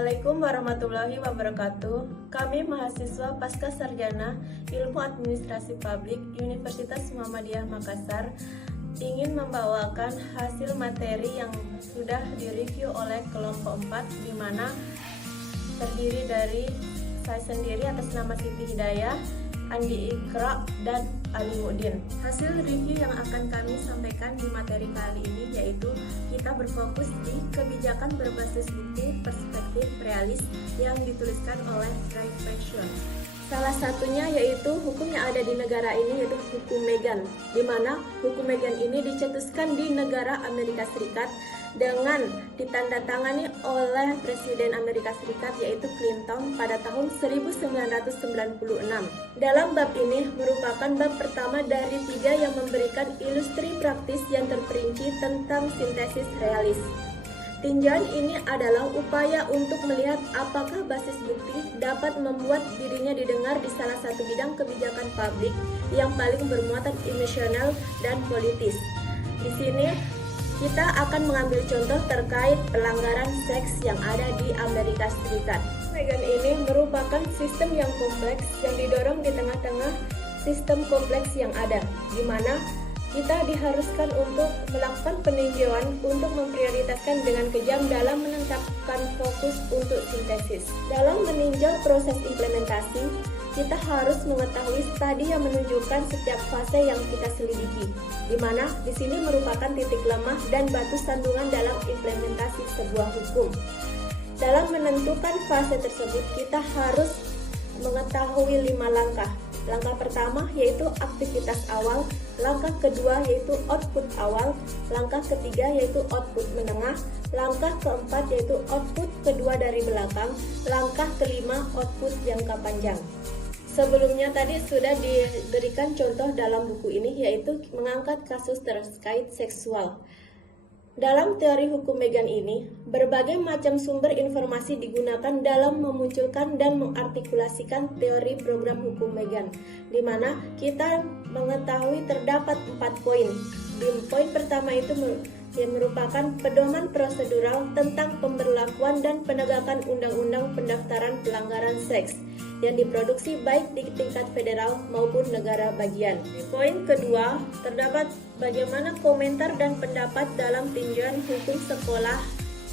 Assalamualaikum warahmatullahi wabarakatuh. Kami mahasiswa Pasca Sarjana Ilmu Administrasi Publik Universitas Muhammadiyah Makassar ingin membawakan hasil materi yang sudah direview oleh kelompok 4, di mana terdiri dari saya sendiri atas nama Siti Hidayah, Andi Ikra, dan Ali Mudin. Hasil review yang akan kami sampaikan di materi kali ini yaitu kita berfokus di kebijakan berbasis bukti perspektif realis yang dituliskan oleh Ray Fashion. Salah satunya yaitu hukum yang ada di negara ini yaitu hukum Megan, di mana hukum Megan ini dicetuskan di negara Amerika Serikat dengan ditandatangani oleh Presiden Amerika Serikat yaitu Clinton pada tahun 1996. Dalam bab ini merupakan bab pertama dari 3 yang memberikan ilustri praktis yang terperinci tentang sintesis realis. Tinjauan ini adalah upaya untuk melihat apakah basis bukti dapat membuat dirinya didengar di salah satu bidang kebijakan publik yang paling bermuatan emosional dan politis. Di sini kita akan mengambil contoh terkait pelanggaran seks yang ada di Amerika Serikat. Megan ini merupakan sistem yang kompleks yang didorong di tengah-tengah sistem kompleks yang ada, di mana kita diharuskan untuk melakukan peninjauan untuk memprioritaskan dengan kejam dalam menetapkan fokus untuk sintesis. Dalam meninjau proses implementasi, kita harus mengetahui studi yang menunjukkan setiap fase yang kita selidiki, di mana di sini merupakan titik lemah dan batu sandungan dalam implementasi sebuah hukum. Dalam menentukan fase tersebut, kita harus mengetahui 5 langkah. Langkah pertama yaitu aktivitas awal, langkah kedua yaitu output awal, langkah ketiga yaitu output menengah, langkah keempat yaitu output kedua dari belakang, langkah kelima output jangka panjang. Sebelumnya tadi sudah diberikan contoh dalam buku ini yaitu mengangkat kasus terkait seksual. Dalam teori hukum Megan ini, berbagai macam sumber informasi digunakan dalam memunculkan dan mengartikulasikan teori program hukum Megan, di mana kita mengetahui terdapat 4 poin. Di poin pertama itu yang merupakan pedoman prosedural tentang pemberlakuan dan penegakan undang-undang pendaftaran pelanggaran seks yang diproduksi baik di tingkat federal maupun negara bagian. Di poin kedua, terdapat bagaimana komentar dan pendapat dalam tinjauan hukum sekolah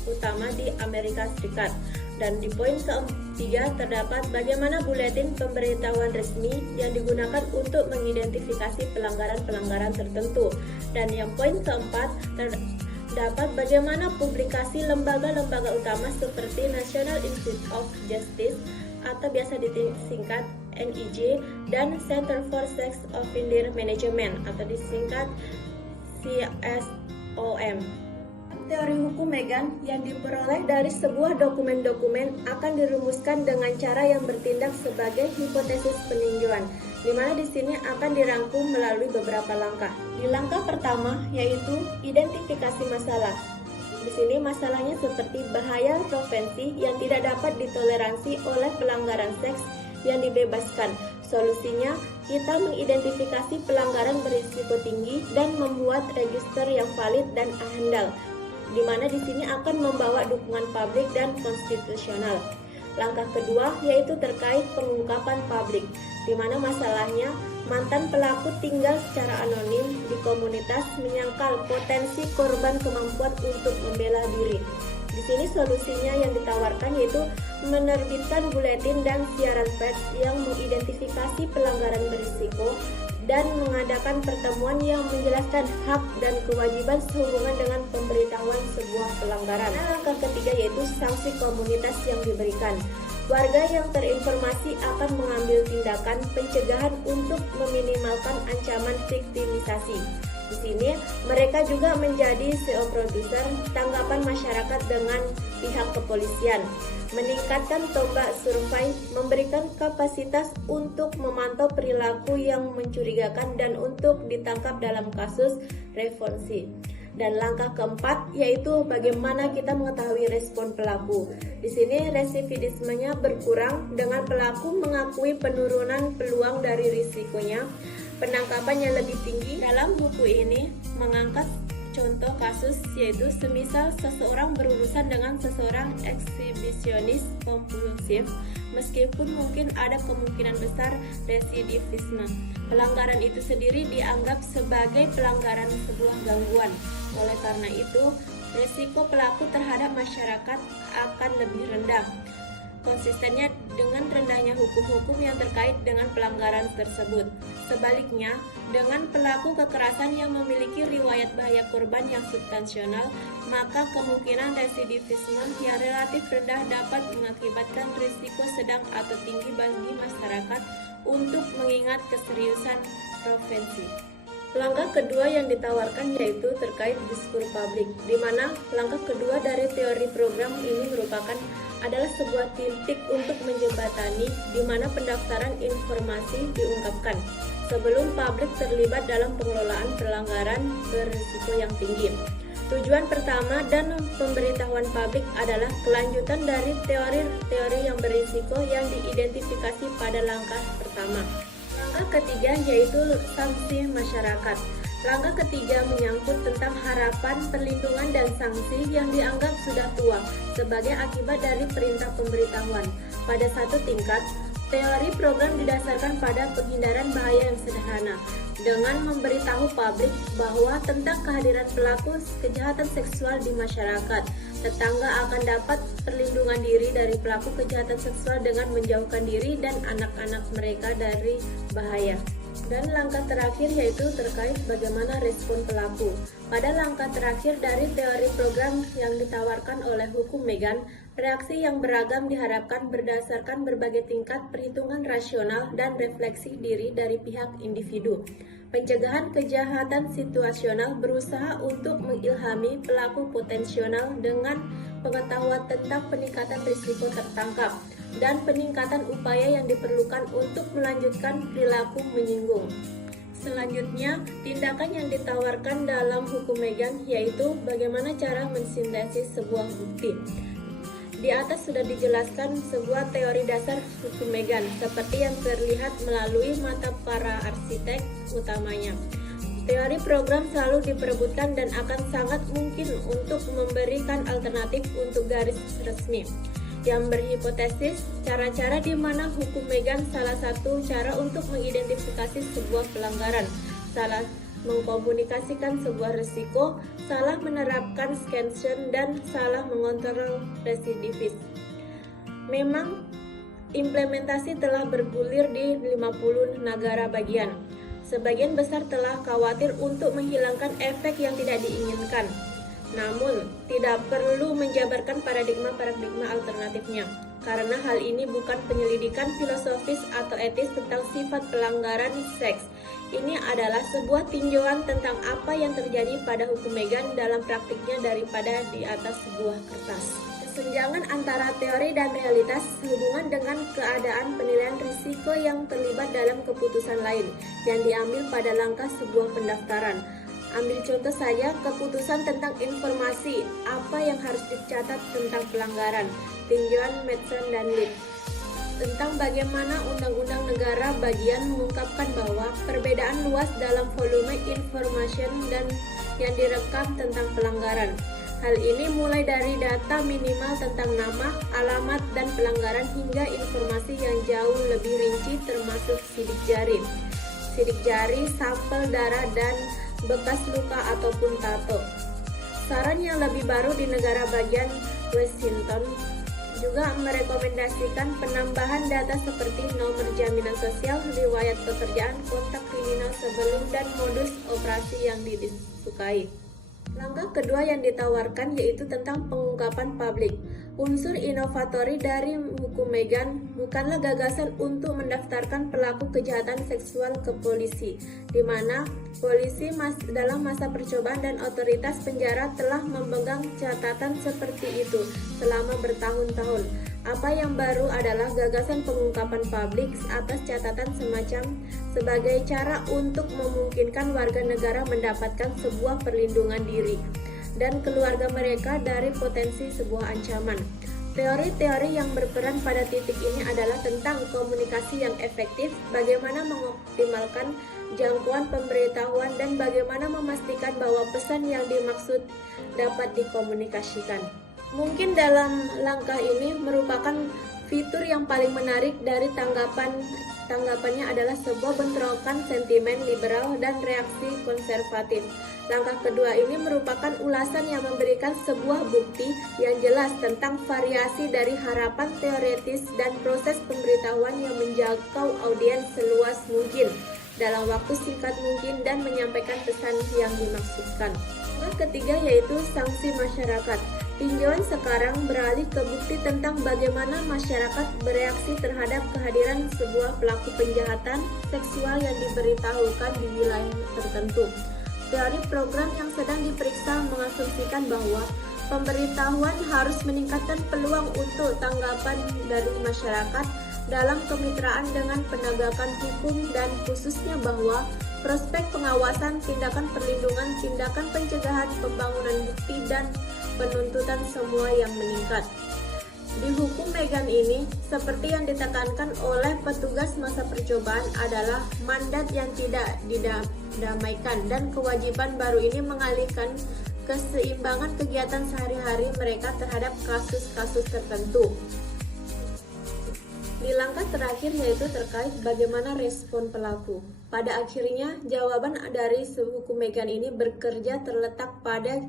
utama di Amerika Serikat. Dan di poin ketiga, terdapat bagaimana buletin pemberitahuan resmi yang digunakan untuk mengidentifikasi pelanggaran-pelanggaran tertentu. Dan yang poin keempat, terdapat bagaimana publikasi lembaga-lembaga utama seperti National Institute of Justice atau biasa disingkat NIJ dan Center for Sex Offender Management atau disingkat CSOM. Teori hukum Megan yang diperoleh dari sebuah dokumen-dokumen akan dirumuskan dengan cara yang bertindak sebagai hipotesis peninjauan, di mana di sini akan dirangkum melalui beberapa langkah. Di langkah pertama yaitu identifikasi masalah. Di sini masalahnya seperti bahaya prevensi yang tidak dapat ditoleransi oleh pelanggaran seks yang dibebaskan. Solusinya, kita mengidentifikasi pelanggaran berisiko tinggi dan membuat register yang valid dan handal, di mana di sini akan membawa dukungan publik dan konstitusional. Langkah kedua yaitu terkait pengungkapan publik, di mana masalahnya mantan pelaku tinggal secara anonim di komunitas menyangkal potensi korban kemampuan untuk membela diri. Di sini solusinya yang ditawarkan yaitu menerbitkan buletin dan siaran pers yang mengidentifikasi pelanggaran berisiko dan mengadakan pertemuan yang menjelaskan hak dan kewajiban sehubungan dengan pemberitahuan sebuah pelanggaran. Nah, langkah ketiga yaitu sanksi komunitas yang diberikan. Warga yang terinformasi akan mengambil tindakan pencegahan untuk meminimalkan ancaman viktimisasi. Di sini mereka juga menjadi CEO produser tanggapan masyarakat dengan pihak kepolisian, meningkatkan tombak survei, memberikan kapasitas untuk memantau perilaku yang mencurigakan dan untuk ditangkap dalam kasus revolusi. Dan langkah keempat yaitu bagaimana kita mengetahui respon pelaku. Di sini residivismenya berkurang dengan pelaku mengakui penurunan peluang dari risikonya, penangkapan yang lebih tinggi. Dalam buku ini mengangkat contoh kasus, yaitu semisal seseorang berurusan dengan seseorang eksibisionis kompulsif, meskipun mungkin ada kemungkinan besar residivisme. Pelanggaran itu sendiri dianggap sebagai pelanggaran sebuah gangguan. Oleh karena itu, risiko pelaku terhadap masyarakat akan lebih rendah. Konsistennya dengan rendahnya hukum-hukum yang terkait dengan pelanggaran tersebut. Sebaliknya, dengan pelaku kekerasan yang memiliki riwayat bahaya korban yang substansial, maka kemungkinan residivisme yang relatif rendah dapat mengakibatkan risiko sedang atau tinggi bagi masyarakat untuk mengingat keseriusan prevensi. Langkah kedua yang ditawarkan yaitu terkait diskur publik, di mana langkah kedua dari teori program ini merupakan adalah sebuah titik untuk menjembatani di mana pendaftaran informasi diungkapkan sebelum publik terlibat dalam pengelolaan pelanggaran berisiko yang tinggi. Tujuan pertama dan pemberitahuan publik adalah kelanjutan dari teori-teori yang berisiko yang diidentifikasi pada langkah pertama. Langkah ketiga yaitu sanksi masyarakat. Langkah ketiga menyangkut tentang harapan, perlindungan, dan sanksi yang dianggap sudah tua sebagai akibat dari perintah pemberitahuan. Pada satu tingkat, teori program didasarkan pada penghindaran bahaya yang sederhana, dengan memberitahu publik bahwa tentang kehadiran pelaku kejahatan seksual di masyarakat. Tetangga akan dapat perlindungan diri dari pelaku kejahatan seksual dengan menjauhkan diri dan anak-anak mereka dari bahaya. Dan langkah terakhir yaitu terkait bagaimana respon pelaku. Pada langkah terakhir dari teori program yang ditawarkan oleh hukum Megan, reaksi yang beragam diharapkan berdasarkan berbagai tingkat perhitungan rasional dan refleksi diri dari pihak individu. Pencegahan kejahatan situasional berusaha untuk mengilhami pelaku potensial dengan pengetahuan tentang peningkatan risiko tertangkap dan peningkatan upaya yang diperlukan untuk melanjutkan perilaku menyinggung. Selanjutnya, tindakan yang ditawarkan dalam hukum Megan yaitu bagaimana cara mensintesis sebuah bukti. Di atas sudah dijelaskan sebuah teori dasar hukum Megan seperti yang terlihat melalui mata para arsitek utamanya. Teori program selalu diperebutkan dan akan sangat mungkin untuk memberikan alternatif untuk garis resmi yang berhipotesis cara-cara di mana hukum Megan salah satu cara untuk mengidentifikasi sebuah pelanggaran, salah mengkomunikasikan sebuah risiko, salah menerapkan sanction, dan salah mengontrol residivis. Memang implementasi telah bergulir di 50 negara bagian. Sebagian besar telah khawatir untuk menghilangkan efek yang tidak diinginkan. Namun, tidak perlu menjabarkan paradigma-paradigma alternatifnya, karena hal ini bukan penyelidikan filosofis atau etis tentang sifat pelanggaran seks. Ini adalah sebuah tinjauan tentang apa yang terjadi pada hukum Megan dalam praktiknya daripada di atas sebuah kertas. Kesenjangan antara teori dan realitas sehubungan dengan keadaan penilaian risiko yang terlibat dalam keputusan lain yang diambil pada langkah sebuah pendaftaran. Ambil contoh saja keputusan tentang informasi, apa yang harus dicatat tentang pelanggaran, tinjauan Madsen dan Litt. Tentang bagaimana undang-undang negara bagian mengungkapkan bahwa perbedaan luas dalam volume information dan yang direkam tentang pelanggaran. Hal ini mulai dari data minimal tentang nama, alamat, dan pelanggaran hingga informasi yang jauh lebih rinci termasuk sidik jari, sampel darah, dan bekas luka ataupun tato. Saran yang lebih baru di negara bagian Washington juga merekomendasikan penambahan data seperti nomor jaminan sosial, riwayat pekerjaan, kontak kriminal sebelum, dan modus operasi yang disukai. Langkah kedua yang ditawarkan yaitu tentang pengungkapan publik. Unsur inovatori dari hukum Megan bukanlah gagasan untuk mendaftarkan pelaku kejahatan seksual ke polisi, di mana polisi dalam masa percobaan dan otoritas penjara telah memegang catatan seperti itu selama bertahun-tahun. Apa yang baru adalah gagasan pengungkapan publik atas catatan semacam sebagai cara untuk memungkinkan warga negara mendapatkan sebuah perlindungan diri dan keluarga mereka dari potensi sebuah ancaman. Teori-teori yang berperan pada titik ini adalah tentang komunikasi yang efektif, bagaimana mengoptimalkan jangkauan pemberitahuan, dan bagaimana memastikan bahwa pesan yang dimaksud dapat dikomunikasikan. Mungkin dalam langkah ini merupakan fitur yang paling menarik dari tanggapannya adalah sebuah bentrokan sentimen liberal dan reaksi konservatif. Langkah kedua ini merupakan ulasan yang memberikan sebuah bukti yang jelas tentang variasi dari harapan teoretis dan proses pemberitahuan yang menjangkau audiens seluas mungkin dalam waktu singkat mungkin dan menyampaikan pesan yang dimaksudkan. Langkah ketiga yaitu sanksi masyarakat. Tinjauan sekarang beralih ke bukti tentang bagaimana masyarakat bereaksi terhadap kehadiran sebuah pelaku penjahatan seksual yang diberitahukan di wilayah tertentu. Teori program yang sedang diperiksa mengasumsikan bahwa pemberitahuan harus meningkatkan peluang untuk tanggapan dari masyarakat dalam kemitraan dengan penegakan hukum dan khususnya bahwa prospek pengawasan, tindakan perlindungan, tindakan pencegahan, pembangunan bukti, dan penuntutan semua yang meningkat. Di hukum Megan ini, seperti yang ditekankan oleh petugas masa percobaan adalah mandat yang tidak didamaikan dan kewajiban baru ini mengalihkan keseimbangan kegiatan sehari-hari mereka terhadap kasus-kasus tertentu. Di langkah terakhir yaitu terkait bagaimana respon pelaku. Pada akhirnya, jawaban dari hukum Megan ini bekerja terletak pada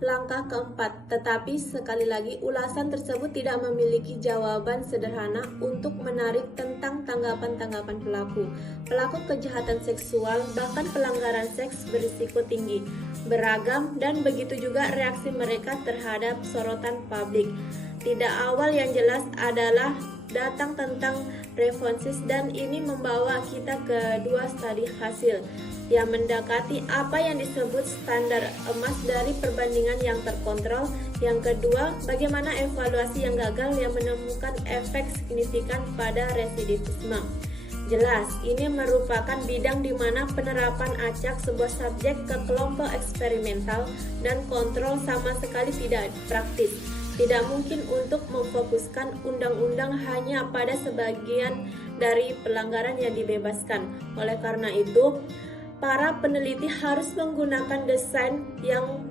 langkah keempat, tetapi sekali lagi ulasan tersebut tidak memiliki jawaban sederhana untuk menarik tentang tanggapan-tanggapan pelaku. Pelaku kejahatan seksual, bahkan pelanggaran seks berisiko tinggi, beragam, dan begitu juga reaksi mereka terhadap sorotan publik. Tidak awal yang jelas adalah datang tentang responsif dan ini membawa kita ke dua studi hasil yang mendekati apa yang disebut standar emas dari perbandingan yang terkontrol. Yang kedua, bagaimana evaluasi yang gagal yang menemukan efek signifikan pada residivisme. Jelas, ini merupakan bidang di mana penerapan acak sebuah subjek ke kelompok eksperimental dan kontrol sama sekali tidak praktis. Tidak mungkin untuk memfokuskan undang-undang hanya pada sebagian dari pelanggaran yang dibebaskan. Oleh karena itu, para peneliti harus menggunakan desain yang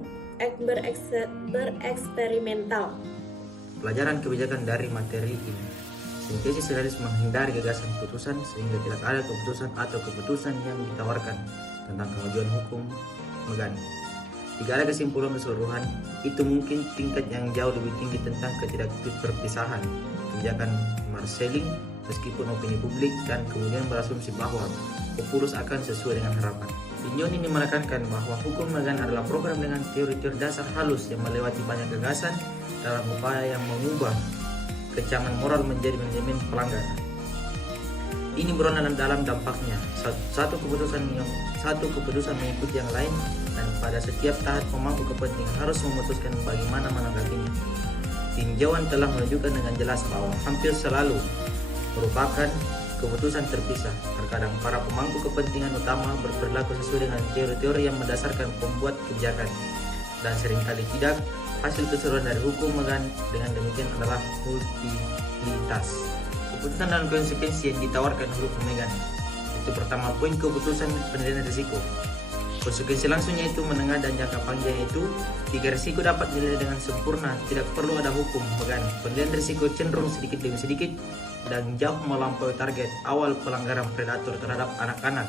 bereksperimental. Pelajaran kebijakan dari materi ini. Sintesis harus menghindari gagasan putusan sehingga tidak ada keputusan atau keputusan yang ditawarkan tentang kemajuan hukum Megan. Jika ada kesimpulan keseluruhan, itu mungkin tingkat yang jauh lebih tinggi tentang ketidakperpisahan kebijakan Marcelling meskipun opini publik dan kemudian berasumsi bahwa populus akan sesuai dengan harapan. Tinjauan ini menekankan bahwa hukum Megan adalah program dengan teori-teori dasar halus yang melewati banyak gagasan dalam upaya yang mengubah kecaman moral menjadi manajemen pelanggar. Ini beronan dalam dampaknya. Satu keputusan mengikuti yang lain dan pada setiap tahap pemangku kepentingan harus memutuskan bagaimana menanggapinya. Tinjauan telah menunjukkan dengan jelas bahwa hampir selalu merupakan keputusan terpisah. Terkadang para pemangku kepentingan utama berperilaku sesuai dengan teori-teori yang mendasarkan pembuat kebijakan dan seringkali tidak. Hasil keseluruhan dari hukum Megan dengan demikian adalah multiplitas. Keputusan dan konsekuensi yang ditawarkan hukum Megan. Itu pertama, poin keputusan penilaian risiko. Konsekuensi langsungnya itu menengah dan jangka panjang itu jika risiko dapat dinilai dengan sempurna, tidak perlu ada hukum Megan. Penilaian risiko cenderung sedikit demi sedikit dan jauh melampaui target awal pelanggaran predator terhadap anak-anak.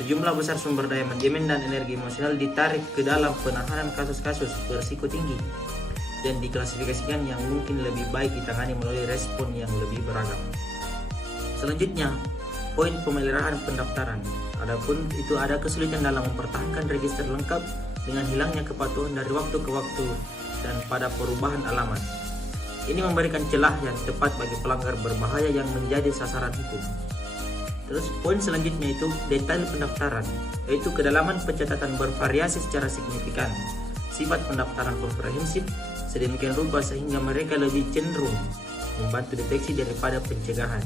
Sejumlah besar sumber daya manajemen dan energi emosional ditarik ke dalam penanganan kasus-kasus berisiko tinggi dan diklasifikasikan yang mungkin lebih baik ditangani melalui respon yang lebih beragam. Selanjutnya, poin pemeliharaan pendaftaran. Adapun itu ada kesulitan dalam mempertahankan register lengkap dengan hilangnya kepatuhan dari waktu ke waktu dan pada perubahan alamat. Ini memberikan celah yang tepat bagi pelanggar berbahaya yang menjadi sasaran hukum. Terus poin selanjutnya itu detail pendaftaran, yaitu kedalaman pencatatan bervariasi secara signifikan. Sifat pendaftaran komprehensif sedemikian rupa sehingga mereka lebih cenderung membantu deteksi daripada pencegahan.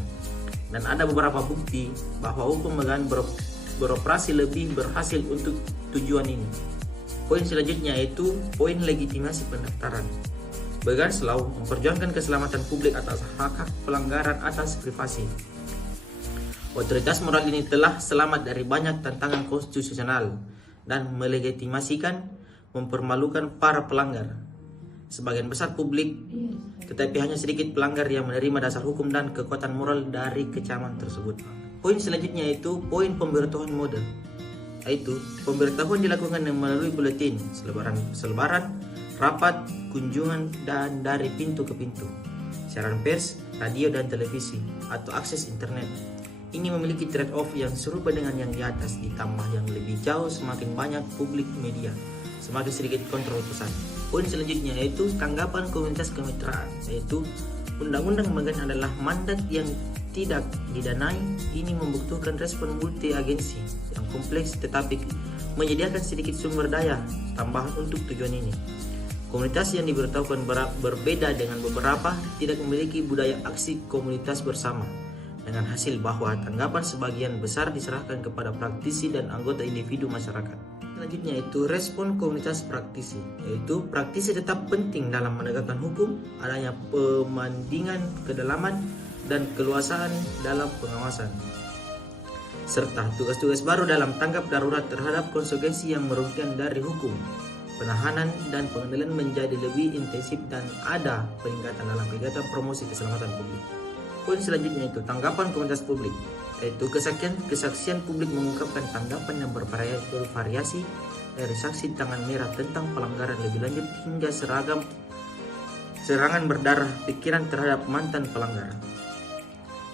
Dan ada beberapa bukti bahwa hukum Megan beroperasi lebih berhasil untuk tujuan ini. Poin selanjutnya yaitu poin legitimasi pendaftaran. Began selalu memperjuangkan keselamatan publik atas hak-hak pelanggaran atas privasi. Otoritas moral ini telah selamat dari banyak tantangan konstitusional dan melegitimasikan mempermalukan para pelanggar. Sebagian besar publik, tetapi hanya sedikit pelanggar yang menerima dasar hukum dan kekuatan moral dari kecaman tersebut. Poin selanjutnya yaitu poin pemberitahuan mode. Yaitu pemberitahuan dilakukan melalui buletin, selebaran, rapat, kunjungan, dan dari pintu ke pintu, siaran pers, radio dan televisi, atau akses internet. Ini memiliki trade-off yang serupa dengan yang di atas, ditambah yang lebih jauh semakin banyak publik media, semakin sedikit kontrol pusat. Poin selanjutnya yaitu tanggapan komunitas kemitraan, yaitu undang-undang Magan adalah mandat yang tidak didanai. Ini membutuhkan respon multi agensi yang kompleks tetapi menyediakan sedikit sumber daya tambahan untuk tujuan ini. Komunitas yang diberitahukan berbeda dengan beberapa tidak memiliki budaya aksi komunitas bersama, dengan hasil bahwa tanggapan sebagian besar diserahkan kepada praktisi dan anggota individu masyarakat. Selanjutnya itu respon komunitas praktisi, yaitu praktisi tetap penting dalam menegakkan hukum, adanya pemandingan kedalaman dan keluasan dalam pengawasan, serta tugas-tugas baru dalam tanggap darurat terhadap konsekuensi yang merugikan dari hukum. Penahanan dan pengendalian menjadi lebih intensif dan ada peningkatan dalam kegiatan promosi keselamatan publik. Poin selanjutnya itu tanggapan komunitas publik, yaitu kesaksian publik mengungkapkan tanggapan yang bervariasi dari saksi tangan merah tentang pelanggaran lebih lanjut hingga serangan berdarah pikiran terhadap mantan pelanggar.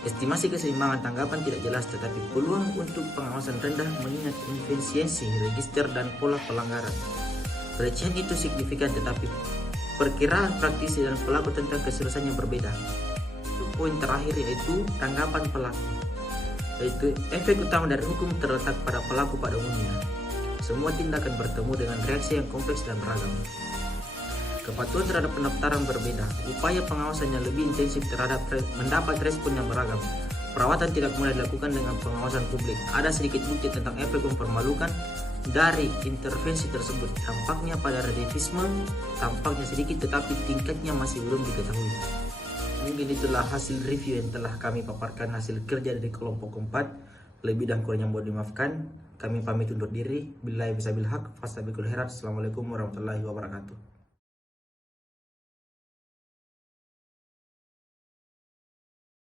Estimasi keseimbangan tanggapan tidak jelas, tetapi peluang untuk pengawasan rendah mengingat efisiensi register dan pola pelanggaran. Pelecehan itu signifikan, tetapi perkiraan praktisi dan pelaku tentang keseriusannya berbeda. Poin terakhir yaitu tanggapan pelaku, yaitu efek utama dari hukum terletak pada pelaku pada umumnya. Semua tindakan bertemu dengan reaksi yang kompleks dan beragam. Kepatuhan terhadap pendaftaran berbeda, upaya pengawasan yang lebih intensif terhadap mendapat respon yang beragam. Perawatan tidak mulai dilakukan dengan pengawasan publik. Ada sedikit bukti tentang efek mempermalukan dari intervensi tersebut. Dampaknya pada residivisme tampaknya sedikit, tetapi tingkatnya masih belum diketahui. Mungkin itulah hasil review yang telah kami paparkan, hasil kerja dari kelompok 4. Lebih dan kurangnya mohon dimaafkan. Kami pamit undur diri. Billahi bisabil haq, fastabiqul khairat. Assalamualaikum warahmatullahi wabarakatuh.